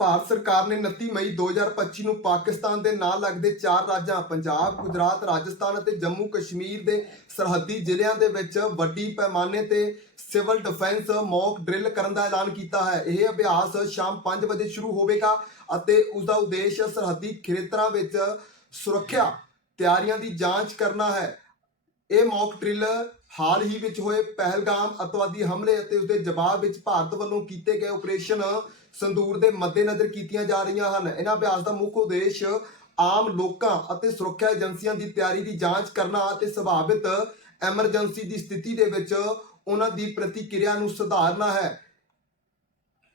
ਭਾਰਤ ਸਰਕਾਰ ਨੇ 29 ਮਈ 2025 ਨੂੰ ਪਾਕਿਸਤਾਨ ਦੇ ਨਾਲ ਲੱਗਦੇ ਚਾਰ ਰਾਜਾਂ ਪੰਜਾਬ, ਗੁਜਰਾਤ, ਰਾਜਸਥਾਨ ਅਤੇ ਜੰਮੂ ਕਸ਼ਮੀਰ ਦੇ ਸਰਹੱਦੀ ਜ਼ਿਲ੍ਹਿਆਂ ਦੇ ਵਿੱਚ ਵੱਡੀ ਪੈਮਾਨੇ ਤੇ ਸਿਵਲ ਡਿਫੈਂਸ ਮੌਕ ਡਰਿਲ ਕਰਨ ਦਾ ਐਲਾਨ ਕੀਤਾ ਹੈ। ਇਹ ਅਭਿਆਸ ਸ਼ਾਮ 5 ਵਜੇ ਸ਼ੁਰੂ ਹੋਵੇਗਾ ਅਤੇ ਉਸ ਦਾ ਉਦੇਸ਼ ਸਰਹੱਦੀ ਖੇਤਰਾਂ ਵਿੱਚ ਸੁਰੱਖਿਆ ਤਿਆਰੀਆਂ ਦੀ ਜਾਂਚ ਕਰਨਾ ਹੈ। ਇਹ ਮੌਕ ਡਰਿਲ ਹਾਲ ਹੀ ਵਿੱਚ ਹੋਏ ਪਹਿਲਗਾਮ ਅਤਵਾਦੀ ਹਮਲੇ ਅਤੇ ਉਸਦੇ ਜਵਾਬ ਵਿੱਚ ਭਾਰਤ ਵੱਲੋਂ ਕੀਤੇ ਗਏ ਆਪਰੇਸ਼ਨ ਸੰਦੂਰ ਦੇ ਮੱਦੇਨਜ਼ਰ ਕੀਤੀਆਂ ਜਾ ਰਹੀਆਂ ਹਨ। ਇਹਨਾਂ ਅਭਿਆਸ ਦਾ ਮੁੱਖ ਉਦੇਸ਼ ਆਮ ਲੋਕਾਂ ਅਤੇ ਸੁਰੱਖਿਆ ਏਜੰਸੀਆਂ ਦੀ ਤਿਆਰੀ ਦੀ ਜਾਂਚ ਕਰਨਾ ਅਤੇ ਸੰਭਾਵਿਤ ਐਮਰਜੈਂਸੀ ਦੀ ਸਥਿਤੀ ਦੇ ਵਿੱਚ ਉਹਨਾਂ ਦੀ ਪ੍ਰਤੀਕਿਰਿਆ ਨੂੰ ਸੁਧਾਰਨਾ ਹੈ।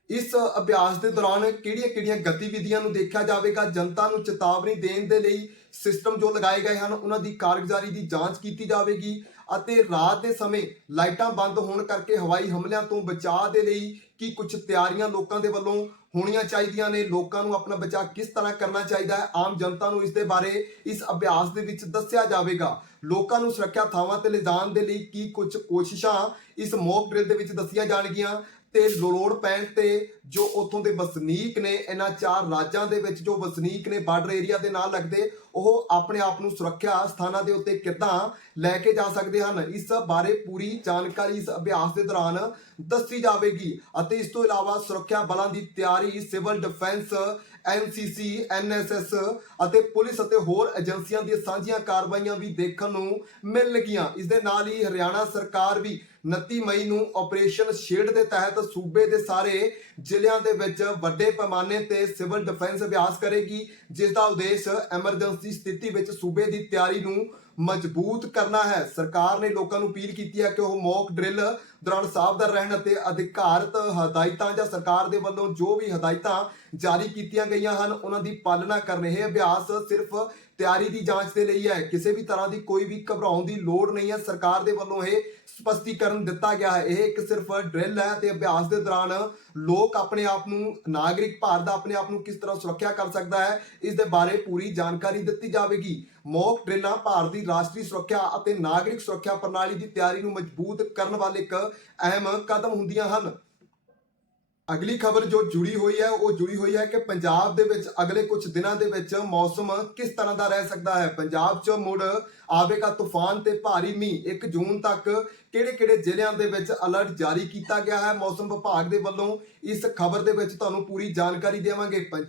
ਇਸ ਅਭਿਆਸ ਦੇ ਦੌਰਾਨ ਕਿਹੜੀਆਂ-ਕਿਹੜੀਆਂ ਗਤੀਵਿਧੀਆਂ ਨੂੰ ਦੇਖਿਆ ਜਾਵੇਗਾ? ਜਨਤਾ ਨੂੰ ਚੇਤਾਵਨੀ ਦੇਣ ਦੇ ਲਈ ਸਿਸਟਮ ਜੋ ਲਗਾਏ ਗਏ ਹਨ, ਉਹਨਾਂ ਦੀ ਕਾਰਗੁਜ਼ਾਰੀ ਦੀ ਜਾਂਚ ਕੀਤੀ ਜਾਵੇਗੀ ਅਤੇ ਰਾਤ ਦੇ ਸਮੇਂ ਲਾਈਟਾਂ ਬੰਦ ਹੋਣ ਕਰਕੇ ਹਵਾਈ ਹਮਲਿਆਂ ਤੋਂ ਬਚਾਅ ਦੇ ਲਈ ਕੀ ਕੁਝ ਤਿਆਰੀਆਂ ਲੋਕਾਂ ਦੇ ਵੱਲੋਂ ਹੋਣੀਆਂ ਚਾਹੀਦੀਆਂ ਨੇ? ਲੋਕਾਂ ਨੂੰ ਆਪਣਾ ਬਚਾਅ ਕਿਸ ਤਰ੍ਹਾਂ ਕਰਨਾ ਚਾਹੀਦਾ ਹੈ? ਆਮ ਜਨਤਾ ਨੂੰ ਇਸ ਦੇ ਬਾਰੇ ਇਸ ਅਭਿਆਸ ਦੇ ਵਿੱਚ ਦੱਸਿਆ ਜਾਵੇਗਾ। ਲੋਕਾਂ ਨੂੰ ਸੁਰੱਖਿਆ ਥਾਵਾਂ ਤੇ ਲਿਜਾਣ ਦੇ ਲਈ ਕੀ ਕੁਝ ਕੋਸ਼ਿਸ਼ਾਂ ਇਸ ਮੌਕ ਡਰਿਲ ਦੇ ਵਿੱਚ ਦੱਸੀਆਂ ਜਾਣਗੀਆਂ? ਤੇ ਲੋੜ ਪੈਣ ਤੇ ਜੋ ਉੱਥੋਂ ਦੇ ਵਸਨੀਕ ਨੇ, ਇਹਨਾਂ ਚਾਰ ਰਾਜਾਂ ਦੇ ਵਿੱਚ ਜੋ ਵਸਨੀਕ ਨੇ ਬਾਰਡਰ ਏਰੀਆ ਦੇ ਨਾਲ ਲੱਗਦੇ ਉਹ ਆਪਣੇ ਆਪ ਨੂੰ ਸੁਰੱਖਿਆ ਸਥਾਨਾਂ ਦੇ ਉੱਤੇ ਕਿੱਦਾਂ ਲੈ ਕੇ ਜਾ ਸਕਦੇ ਹਨ? ਇਸ ਬਾਰੇ ਪੂਰੀ ਜਾਣਕਾਰੀ ਇਸ ਅਭਿਆਸ ਦੇ ਦੌਰਾਨ ਦੱਸੀ ਜਾਵੇਗੀ ਅਤੇ ਇਸ ਤੋਂ ਇਲਾਵਾ ਸੁਰੱਖਿਆ ਬਲਾਂ ਦੀ ਤਿਆਰੀ ਸਿਵਲ ਡਿਫੈਂਸ ਐਨਸੀਸੀ ਐਨਐਸਐਸ ਅਤੇ ਪੁਲਿਸ ਅਤੇ ਹੋਰ ਏਜੰਸੀਆਂ ਦੀਆਂ ਸਾਂਝੀਆਂ ਕਾਰਵਾਈਆਂ ਵੀ ਦੇਖਣ ਨੂੰ ਮਿਲਣਗੀਆਂ। ਇਸ ਦੇ ਨਾਲ ਹੀ ਹਰਿਆਣਾ ਸਰਕਾਰ ਵੀ 29 ਮਈ ਨੂੰ ਆਪਰੇਸ਼ਨ ਸ਼ੇਡ ਦੇ ਤਹਿਤ ਸੂਬੇ ਦੇ ਸਾਰੇ ਜ਼ਿਲ੍ਹਿਆਂ ਦੇ ਵਿੱਚ ਵੱਡੇ ਪੈਮਾਨੇ ਤੇ ਸਿਵਲ ਡਿਫੈਂਸ ਅਭਿਆਸ ਕਰੇਗੀ, ਜਿਸ ਦਾ ਉਦੇਸ਼ ਐਮਰਜੈਂਸੀ ਸਥਿਤੀ ਵਿੱਚ ਸੂਬੇ ਦੀ ਤਿਆਰੀ ਨੂੰ ਮਜ਼ਬੂਤ ਕਰਨਾ ਹੈ। ਸਰਕਾਰ ਨੇ ਲੋਕਾਂ ਨੂੰ ਅਪੀਲ ਕੀਤੀ ਹੈ ਕਿ ਉਹ ਮੌਕ ਡਰਿਲ ਦੌਰਾਨ ਸਾਵਧਾਨ ਰਹਿਣ ਅਤੇ ਅਧਿਕਾਰਤ ਹਦਾਇਤਾਂ ਜਾਂ ਸਰਕਾਰ ਦੇ ਵੱਲੋਂ ਜੋ ਵੀ ਹਦਾਇਤਾਂ ਜਾਰੀ ਕੀਤੀਆਂ ਗਈਆਂ ਹਨ, ਉਹਨਾਂ ਦੀ ਪਾਲਣਾ ਕਰਨ। ਇਹ ਅਭਿਆਸ ਸਿਰਫ ਤਿਆਰੀ ਦੀ ਜਾਂਚ ਦੇ ਲਈ ਹੈ। ਕਿਸੇ ਵੀ ਤਰ੍ਹਾਂ ਦੀ ਕੋਈ ਵੀ ਘਬਰਾਉਣ ਦੀ ਲੋੜ ਨਹੀਂ ਹੈ। ਸਰਕਾਰ ਦੇ ਵੱਲੋਂ ਇਹ ਸਪਸ਼ਟੀਕਰਨ ਦਿੱਤਾ ਗਿਆ ਹੈ। ਇਹ ਇੱਕ ਸਿਰਫ ਡਰਿਲ ਹੈ ਤੇ ਅਭਿਆਸ ਦੇ ਦੌਰਾਨ ਲੋਕ ਆਪਣੇ ਆਪ ਨੂੰ, ਨਾਗਰਿਕ ਭਾਰਤ ਦਾ ਆਪਣੇ ਆਪ ਨੂੰ ਕਿਸ ਤਰ੍ਹਾਂ ਸੁਰੱਖਿਆ ਕਰ ਸਕਦਾ ਹੈ, ਇਸ ਦੇ ਬਾਰੇ ਪੂਰੀ ਜਾਣਕਾਰੀ ਦਿੱਤੀ ਜਾਵੇਗੀ। ਮੌਕ ਡਰਿਲਾਂ ਭਾਰਤ ਦੀ ਰਾਸ਼ਟਰੀ ਸੁਰੱਖਿਆ ਅਤੇ ਨਾਗਰਿਕ ਸੁਰੱਖਿਆ ਪ੍ਰਣਾਲੀ ਦੀ ਤਿਆਰੀ ਨੂੰ ਮਜ਼ਬੂਤ ਕਰਨ ਵਾਲੇ ਇੱਕ ਅਹਿਮ ਕਦਮ ਹੁੰਦੀਆਂ ਹਨ। ਅਗਲੀ ਖਬਰ ਜੋ ਜੁੜੀ ਹੋਈ ਹੈ, ਉਹ ਜੁੜੀ ਹੋਈ ਹੈ ਕਿ ਪੰਜਾਬ ਦੇ ਵਿੱਚ ਅਗਲੇ ਕੁਝ ਦਿਨਾਂ ਦੇ ਵਿੱਚ ਮੌਸਮ ਕਿਸ ਤਰ੍ਹਾਂ ਦਾ ਰਹਿ ਸਕਦਾ ਹੈ? ਪੰਜਾਬ 'ਚ ਮੁੜ ਆਵੇਗਾ ਤੂਫਾਨ ਤੇ ਭਾਰੀ ਮੀਂਹ। 1 ਜੂਨ ਤੱਕ ਕਿਹੜੇ-ਕਿਹੜੇ ਜ਼ਿਲ੍ਹਿਆਂ ਦੇ ਵਿੱਚ ਅਲਰਟ ਜਾਰੀ ਕੀਤਾ ਗਿਆ ਹੈ? ਮੌਸਮ ਵਿਭਾਗ ਦੇ ਵੱਲੋਂ ਇਸ ਖਬਰ ਦੇ ਵਿੱਚ ਤੁਹਾਨੂੰ ਪੂਰੀ ਜਾਣਕਾਰੀ ਦੇਵਾਂਗੇ। ਪੰ-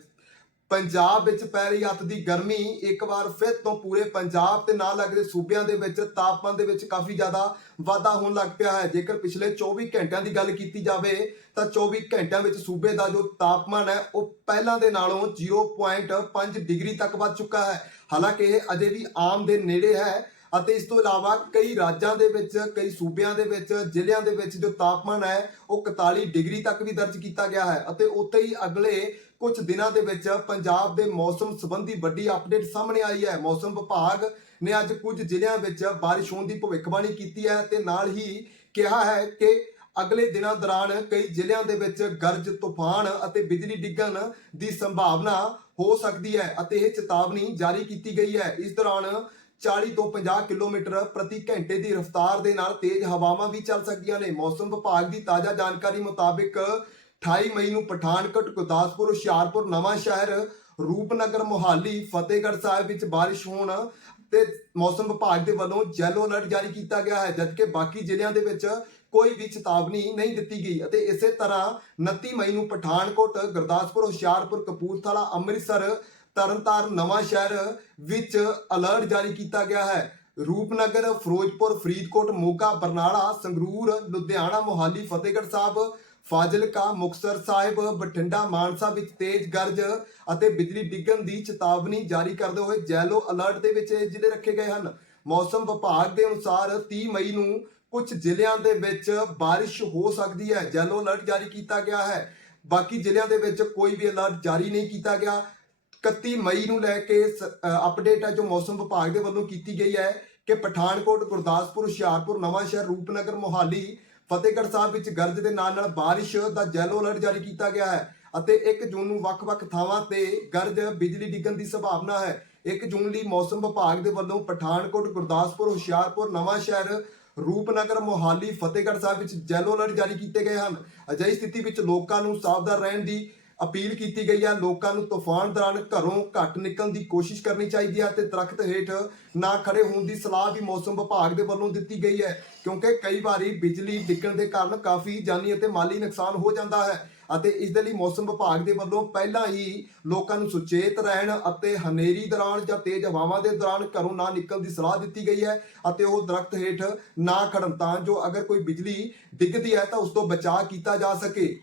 ਪੰਜਾਬ ਵਿੱਚ ਪੈ ਰਹੀ ਅੱਤ ਦੀ ਗਰਮੀ ਇੱਕ ਵਾਰ ਫਿਰ ਤੋਂ ਪੂਰੇ ਪੰਜਾਬ ਤੇ ਨਾਲ ਲੱਗਦੇ ਸੂਬਿਆਂ ਦੇ ਵਿੱਚ ਤਾਪਮਾਨ ਦੇ ਵਿੱਚ ਕਾਫੀ ਜ਼ਿਆਦਾ ਵਾਧਾ ਹੋਣ ਲੱਗ ਪਿਆ ਹੈ। ਜੇਕਰ ਪਿਛਲੇ 24 ਘੰਟਿਆਂ ਦੀ ਗੱਲ ਕੀਤੀ ਜਾਵੇ ਤਾਂ 24 ਘੰਟਿਆਂ ਵਿੱਚ ਸੂਬੇ ਦਾ ਜੋ ਤਾਪਮਾਨ ਹੈ, ਉਹ ਪਹਿਲਾਂ ਦੇ ਨਾਲੋਂ 0.5 ਡਿਗਰੀ ਤੱਕ ਵੱਧ ਚੁੱਕਾ ਹੈ। ਹਾਲਾਂਕਿ ਇਹ ਅਜੇ ਵੀ ਆਮ ਦੇ ਨੇੜੇ ਹੈ ਅਤੇ ਇਸ ਤੋਂ ਇਲਾਵਾ ਕਈ ਰਾਜਾਂ ਦੇ ਵਿੱਚ, ਕਈ ਸੂਬਿਆਂ ਦੇ ਵਿੱਚ, ਜ਼ਿਲ੍ਹਿਆਂ ਦੇ ਵਿੱਚ ਜੋ ਤਾਪਮਾਨ ਹੈ, ਉਹ 41 ਡਿਗਰੀ ਤੱਕ ਵੀ ਦਰਜ ਕੀਤਾ ਗਿਆ ਹੈ ਅਤੇ ਉੱਥੇ ਹੀ ਅਗਲੇ ਕੁਝ ਦਿਨਾਂ ਦੇ ਵਿੱਚ ਪੰਜਾਬ ਦੇ ਮੌਸਮ ਸੰਬੰਧੀ ਵੱਡੀ ਅਪਡੇਟ ਸਾਹਮਣੇ ਆਈ ਹੈ। ਮੌਸਮ ਵਿਭਾਗ ਨੇ ਅੱਜ ਕੁਝ ਜ਼ਿਲ੍ਹਿਆਂ ਵਿੱਚ ਬਾਰਿਸ਼ ਹੋਣ ਦੀ ਭਵਿੱਖਬਾਣੀ ਕੀਤੀ ਹੈ ਤੇ ਨਾਲ ਹੀ ਕਿਹਾ ਹੈ ਕਿ ਅਗਲੇ ਦਿਨਾਂ ਦੌਰਾਨ ਕਈ ਜ਼ਿਲ੍ਹਿਆਂ ਦੇ ਵਿੱਚ ਗਰਜ, ਤੂਫਾਨ ਅਤੇ ਬਿਜਲੀ ਡਿੱਗਣ ਦੀ ਸੰਭਾਵਨਾ ਹੋ ਸਕਦੀ ਹੈ ਅਤੇ ਇਹ ਚੇਤਾਵਨੀ ਜਾਰੀ ਕੀਤੀ ਗਈ ਹੈ। ਇਸ ਦੌਰਾਨ 40 ਤੋਂ 50 ਕਿਲੋਮੀਟਰ ਪ੍ਰਤੀ ਘੰਟੇ ਦੀ ਰਫ਼ਤਾਰ ਦੇ ਨਾਲ ਤੇਜ਼ ਹਵਾਵਾਂ ਵੀ ਚੱਲ ਸਕਦੀਆਂ ਨੇ। ਮੌਸਮ ਵਿਭਾਗ ਦੀ ਤਾਜ਼ਾ ਜਾਣਕਾਰੀ ਮੁਤਾਬਿਕ 28 ਮਈ ਨੂੰ ਪਠਾਨਕੋਟ, ਗੁਰਦਾਸਪੁਰ, ਹੁਸ਼ਿਆਰਪੁਰ, ਨਵਾਂ ਸ਼ਹਿਰ, ਰੂਪਨਗਰ, ਮੋਹਾਲੀ, ਫਤਿਹਗੜ੍ਹ ਸਾਹਿਬ ਵਿੱਚ ਬਾਰਿਸ਼ ਹੋਣ ਤੇ ਮੌਸਮ ਵਿਭਾਗ ਦੇ ਵੱਲੋਂ ਯੈਲੋ ਅਲਰਟ ਜਾਰੀ ਕੀਤਾ ਗਿਆ ਹੈ, ਜਦਕਿ ਬਾਕੀ ਜ਼ਿਲ੍ਹਿਆਂ ਦੇ ਵਿੱਚ ਕੋਈ ਵੀ ਚੇਤਾਵਨੀ ਨਹੀਂ ਦਿੱਤੀ ਗਈ ਅਤੇ ਇਸੇ ਤਰ੍ਹਾਂ 29 ਮਈ ਨੂੰ ਪਠਾਨਕੋਟ, ਗੁਰਦਾਸਪੁਰ, ਹੁਸ਼ਿਆਰਪੁਰ, ਕਪੂਰਥਲਾ, ਅੰਮ੍ਰਿਤਸਰ ਤਰਨਤਾਰਨ ਨਵਾਂ ਸ਼ਹਿਰ ਵਿੱਚ ਅਲਰਟ ਜਾਰੀ ਕੀਤਾ ਗਿਆ ਹੈ। ਰੂਪਨਗਰ, ਫਿਰੋਜ਼ਪੁਰ, ਫਰੀਦਕੋਟ, ਮੋਗਾ, ਬਰਨਾਲਾ, ਸੰਗਰੂਰ, ਲੁਧਿਆਣਾ, ਮੋਹਾਲੀ, ਫਤਿਹਗੜ੍ਹ ਸਾਹਿਬ ਫਾਜ਼ਿਲਕਾ ਮੁਕਤਸਰ ਸਾਹਿਬ, ਬਠਿੰਡਾ ਮਾਨਸਾ ਵਿੱਚ ਤੇਜ਼ ਗਰਜ ਅਤੇ ਬਿਜਲੀ ਡਿੱਗਣ ਦੀ ਚੇਤਾਵਨੀ ਜਾਰੀ ਕਰਦੇ ਹੋਏ ਜੈਲੋ ਅਲਰਟ ਦੇ ਵਿੱਚ ਇਹ ਜ਼ਿਲ੍ਹੇ ਰੱਖੇ ਗਏ ਹਨ। ਮੌਸਮ ਵਿਭਾਗ ਦੇ ਅਨੁਸਾਰ 30 ਮਈ ਨੂੰ ਕੁਝ ਜ਼ਿਲ੍ਹਿਆਂ ਦੇ ਵਿੱਚ ਬਾਰਿਸ਼ ਹੋ ਸਕਦੀ ਹੈ। ਜੈਲੋ ਅਲਰਟ ਜਾਰੀ ਕੀਤਾ ਗਿਆ ਹੈ। ਬਾਕੀ ਜ਼ਿਲ੍ਹਿਆਂ ਦੇ ਵਿੱਚ ਕੋਈ ਵੀ ਅਲਰਟ ਜਾਰੀ ਨਹੀਂ ਕੀਤਾ ਗਿਆ। 31 ਮਈ ਨੂੰ ਲੈ ਕੇ ਅਪਡੇਟ ਹੈ ਜੋ ਮੌਸਮ ਵਿਭਾਗ ਦੇ ਵੱਲੋਂ ਕੀਤੀ ਗਈ ਹੈ ਕਿ ਪਠਾਨਕੋਟ, ਗੁਰਦਾਸਪੁਰ, ਹੁਸ਼ਿਆਰਪੁਰ, ਨਵਾਂਸ਼ਹਿਰ, ਰੂਪਨਗਰ, ਮੋਹਾਲੀ ਫਤਿਹਗੜ੍ਹ ਸਾਹਿਬ ਵਿੱਚ ਗਰਜ ਦੇ ਨਾਲ ਨਾਲ ਬਾਰਿਸ਼ ਦਾ ਜੈਲੋ ਅਲਰਟ ਜਾਰੀ ਕੀਤਾ ਗਿਆ ਹੈ ਅਤੇ 1 ਜੂਨ ਨੂੰ ਵੱਖ-ਵੱਖ ਥਾਵਾਂ ਤੇ ਗਰਜ ਬਿਜਲੀ ਡਿੱਗਣ ਦੀ ਸੰਭਾਵਨਾ ਹੈ। 1 ਜੂਨ ਲਈ ਮੌਸਮ ਵਿਭਾਗ ਦੇ ਵੱਲੋਂ ਪਠਾਨਕੋਟ, ਗੁਰਦਾਸਪੁਰ, ਹੁਸ਼ਿਆਰਪੁਰ, ਨਵਾਂ ਸ਼ਹਿਰ, ਰੂਪਨਗਰ, ਮੋਹਾਲੀ, ਫਤਿਹਗੜ੍ਹ ਸਾਹਿਬ ਵਿੱਚ ਜੈਲੋ ਅਲਰਟ ਜਾਰੀ ਕੀਤੇ ਗਏ ਹਨ। ਅਜਿਹੀ ਸਥਿਤੀ ਵਿੱਚ ਲੋਕਾਂ ਨੂੰ ਸਾਵਧਾਨ ਰਹਿਣ ਦੀ ਅਪੀਲ ਕੀਤੀ ਗਈ ਹੈ ਲੋਕਾਂ ਨੂੰ ਤੂਫਾਨ ਦੌਰਾਨ ਘਰੋਂ ਘੱਟ ਨਿਕਲਣ ਦੀ ਕੋਸ਼ਿਸ਼ ਕਰਨੀ ਚਾਹੀਦੀ ਹੈ ਤੇ ਦਰਖਤ ਹੇਠ ਨਾ ਖੜੇ ਹੋਣ ਦੀ ਸਲਾਹ ਵੀ ਮੌਸਮ ਵਿਭਾਗ ਦੇ ਵੱਲੋਂ ਦਿੱਤੀ ਗਈ ਹੈ, ਕਿਉਂਕਿ ਕਈ ਵਾਰੀ ਬਿਜਲੀ ਡਿੱਗਣ ਦੇ ਕਾਰਨ ਕਾਫੀ ਜਾਨੀ ਅਤੇ ਮਾਲੀ ਨੁਕਸਾਨ ਹੋ ਜਾਂਦਾ ਹੈ ਅਤੇ ਇਸ ਦੇ ਲਈ ਮੌਸਮ ਵਿਭਾਗ ਦੇ ਵੱਲੋਂ ਪਹਿਲਾਂ ਹੀ ਲੋਕਾਂ ਨੂੰ ਸੁਚੇਤ ਰਹਿਣ ਅਤੇ ਹਨੇਰੀ ਦੌਰਾਨ ਜਾਂ ਤੇਜ਼ ਹਵਾਵਾਂ ਦੇ ਦੌਰਾਨ ਘਰੋਂ ਨਾ ਨਿਕਲਣ ਦੀ ਸਲਾਹ ਦਿੱਤੀ ਗਈ ਹੈ ਅਤੇ ਉਹ ਦਰਖਤ ਹੇਠ ਨਾ ਖੜਨ ਤਾਂ ਜੋ ਅਗਰ ਕੋਈ ਬਿਜਲੀ ਡਿੱਗਦੀ ਹੈ ਤਾਂ ਉਸ ਤੋਂ ਬਚਾਅ ਕੀਤਾ ਜਾ ਸਕੇ।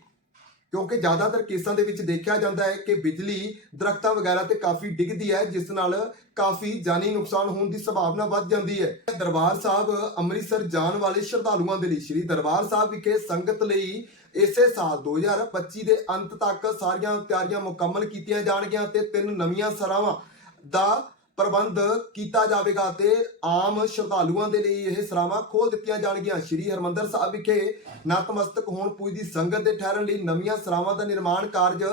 ਕਿਉਂਕਿ ਜ਼ਿਆਦਾਤਰ ਕੇਸਾਂ ਦੇ ਵਿੱਚ ਦੇਖਿਆ ਜਾਂਦਾ ਹੈ ਕਿ ਬਿਜਲੀ, ਦਰਖਤਾਂ ਵਗੈਰਾ ਤੇ ਕਾਫੀ ਡਿੱਗਦੀ ਹੈ, ਜਿਸ ਨਾਲ ਕਾਫੀ ਜਾਨੀ ਨੁਕਸਾਨ ਹੋਣ ਦੀ ਸੰਭਾਵਨਾ ਵੱਧ ਜਾਂਦੀ ਹੈ। ਦਰਬਾਰ ਸਾਹਿਬ ਅੰਮ੍ਰਿਤਸਰ ਜਾਣ ਵਾਲੇ ਸ਼ਰਧਾਲੂਆਂ ਦੇ ਲਈ, ਸ੍ਰੀ ਦਰਬਾਰ ਸਾਹਿਬ ਵਿਖੇ ਸੰਗਤ ਲਈ ਇਸੇ ਸਾਲ 2025 ਦੇ ਅੰਤ ਤੱਕ ਸਾਰੀਆਂ ਤਿਆਰੀਆਂ ਮੁਕੰਮਲ ਕੀਤੀਆਂ ਜਾਣਗੀਆਂ ਤੇ ਤਿੰਨ ਨਵੀਆਂ ਸਰਾਵਾਂ ਦਾ ਪ੍ਰਬੰਧ ਕੀਤਾ ਜਾਵੇਗਾ ਤੇ ਆਮ ਸ਼ਰਧਾਲੂਆਂ ਦੇ ਲਈ ਇਹ ਸਰਾਵਾਂ ਖੋਲ ਦਿੱਤੀਆਂ ਜਾਣਗੀਆਂ। ਸ਼੍ਰੀ ਹਰਮੰਦਰ ਸਾਹਿਬ ਵਿਖੇ ਨਤਮਸਤਕ ਹੋਣ ਪੁੱਜਦੀ ਸੰਗਤ ਦੇ ਠਹਿਰਨ ਲਈ ਨਵੀਆਂ ਸਰਾਵਾਂ ਦਾ ਨਿਰਮਾਣ ਕਾਰਜ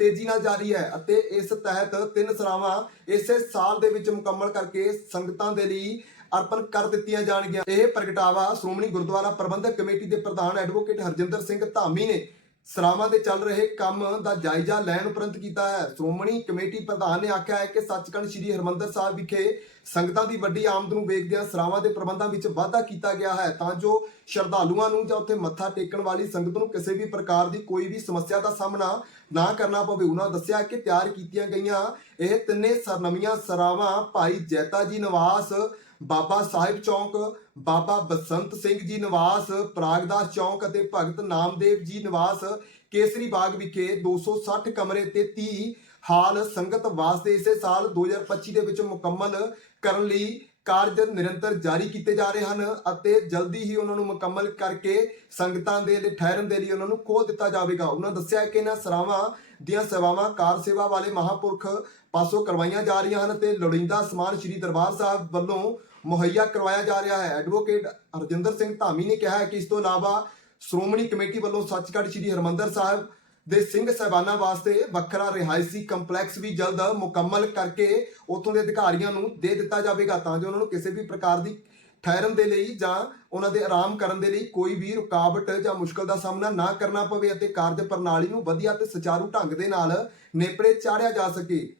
ਤੇਜ਼ੀ ਨਾਲ ਜਾਰੀ ਹੈ ਅਤੇ ਇਸ ਤਹਿਤ ਤਿੰਨ ਸਰਾਵਾਂ ਇਸੇ ਸਾਲ ਦੇ ਵਿੱਚ ਮੁਕੰਮਲ ਕਰਕੇ ਸੰਗਤਾਂ ਦੇ ਲਈ ਅਰਪਣ ਕਰ ਦਿੱਤੀਆਂ ਜਾਣਗੀਆਂ। ਇਹ ਪ੍ਰਗਟਾਵਾ ਸ਼੍ਰੋਮਣੀ ਗੁਰਦੁਆਰਾ ਪ੍ਰਬੰਧਕ ਕਮੇਟੀ ਦੇ ਪ੍ਰਧਾਨ ਐਡਵੋਕੇਟ ਹਰਜਿੰਦਰ ਸਿੰਘ ਧਾਮੀ ਨੇ ਸਰਾਵਾਂ ਦੇ ਚੱਲ ਰਹੇ ਕੰਮ ਦਾ ਜਾਇਜ਼ਾ ਲੈਣ ਉਪਰੰਤ ਕੀਤਾ ਹੈ। ਸ਼੍ਰੋਮਣੀ ਕਮੇਟੀ ਪ੍ਰਧਾਨ ਨੇ ਆਖਿਆ ਹੈ ਕਿ ਸੱਚਖੰਡ ਸ੍ਰੀ ਹਰਮੰਦਰ ਸਾਹਿਬ ਵਿਖੇ ਸੰਗਤਾਂ ਦੀ ਵੱਡੀ ਆਮਦ ਨੂੰ ਵੇਖਦਿਆਂ ਸਰਾਵਾਂ ਦੇ ਪ੍ਰਬੰਧਾਂ ਵਿੱਚ ਵਾਧਾ ਕੀਤਾ ਗਿਆ ਹੈ। ਤਾਂ ਜੋ ਸ਼ਰਧਾਲੂਆਂ ਨੂੰ ਜਾਂ ਉੱਥੇ ਮੱਥਾ ਟੇਕਣ ਵਾਲੀ ਸੰਗਤ ਨੂੰ ਕਿਸੇ ਵੀ ਪ੍ਰਕਾਰ ਦੀ ਕੋਈ ਵੀ ਸਮੱਸਿਆ ਦਾ ਸਾਹਮਣਾ ਨਾ ਕਰਨਾ ਪਵੇ। ਉਹਨਾਂ ਦੱਸਿਆ ਕਿ ਤਿਆਰ ਕੀਤੀਆਂ ਗਈਆਂ ਇਹ ਤਿੰਨੇ ਸਰ ਨਵੀਆਂ ਸਰਾਵਾਂ ਭਾਈ ਜੈਤਾ ਜੀ ਨਿਵਾਸ ਬਾਬਾ ਸਾਹਿਬ ਚੌਂਕ, ਬਾਬਾ ਬਸੰਤ ਸਿੰਘ ਜੀ ਨਿਵਾਸ ਪ੍ਰਾਗਦਾਸ ਚੌਂਕ ਅਤੇ ਭਗਤ ਨਾਮਦੇਵ ਜੀ ਨਿਵਾਸ, ਕੇਸਰੀ ਬਾਗ ਵਿਖੇ 260 ਕਮਰੇ ਤੇ 30 ਹਾਲ ਸੰਗਤ ਵਾਸਤੇ ਇਸੇ ਸਾਲ 2025 ਦੇ ਵਿੱਚ ਮੁਕੰਮਲ ਕਰਨ ਲਈ ਕਾਰਜ ਨਿਰੰਤਰ ਜਾਰੀ ਕੀਤੇ ਜਾ ਰਹੇ ਹਨ ਅਤੇ ਜਲਦੀ ਹੀ ਉਹਨਾਂ ਨੂੰ ਮੁਕੰਮਲ ਕਰਕੇ ਸੰਗਤਾਂ ਦੇ ਲਈ, ਠਹਿਰਨ ਦੇ ਲਈ ਉਹਨਾਂ ਨੂੰ ਖੋਲ ਦਿੱਤਾ ਜਾਵੇਗਾ। ਉਹਨਾਂ ਦੱਸਿਆ ਕਿ ਇਹਨਾਂ ਸਰਾਵਾਂ ਦੀਆਂ ਸੇਵਾਵਾਂ ਕਾਰ ਸੇਵਾ ਵਾਲੇ ਮਹਾਪੁਰਖ ਪਾਸੋਂ ਕਰਵਾਈਆਂ ਜਾ ਰਹੀਆਂ ਹਨ ਤੇ ਲੋੜੀਂਦਾ ਸਮਾਨ ਸ੍ਰੀ ਦਰਬਾਰ ਸਾਹਿਬ ਵੱਲੋਂ ਮੁਹੱਈਆ ਕਰਵਾਇਆ ਜਾ ਰਿਹਾ ਹੈ। ਐਡਵੋਕੇਟ ਹਰਜਿੰਦਰ ਸਿੰਘ ਧਾਮੀ ਨੇ ਕਿਹਾ ਹੈ ਕਿ ਇਸ ਤੋਂ ਇਲਾਵਾ ਸ਼੍ਰੋਮਣੀ ਕਮੇਟੀ ਵੱਲੋਂ ਸੱਚਖੰਡ ਸ੍ਰੀ ਹਰਮੰਦਰ ਸਾਹਿਬ ਦੇ ਸਿੰਘ ਸਹਿਬਾਨਾਂ ਵਾਸਤੇ ਵੱਖਰਾ ਰਿਹਾਇਸ਼ੀ ਕੰਪਲੈਕਸ ਵੀ ਜਲਦ ਮੁਕੰਮਲ ਕਰਕੇ ਉਥੋਂ ਦੇ ਅਧਿਕਾਰੀਆਂ ਨੂੰ ਦੇ ਦਿੱਤਾ ਜਾਵੇਗਾ ਤਾਂ ਜੋ ਉਹਨਾਂ ਨੂੰ ਕਿਸੇ ਵੀ ਪ੍ਰਕਾਰ ਦੀ ਠਹਿਰਨ ਦੇ ਲਈ ਜਾਂ ਉਹਨਾਂ ਦੇ ਆਰਾਮ ਕਰਨ ਦੇ ਲਈ ਕੋਈ ਵੀ ਰੁਕਾਵਟ ਜਾਂ ਮੁਸ਼ਕਲ ਦਾ ਸਾਹਮਣਾ ਨਾ ਕਰਨਾ ਪਵੇ ਅਤੇ ਕਾਰਜ ਪ੍ਰਣਾਲੀ ਨੂੰ ਵਧੀਆ ਤੇ ਸੁਚਾਰੂ ਢੰਗ ਦੇ ਨਾਲ ਨੇਪਰੇ ਚਾੜਿਆ ਜਾ ਸਕੇ।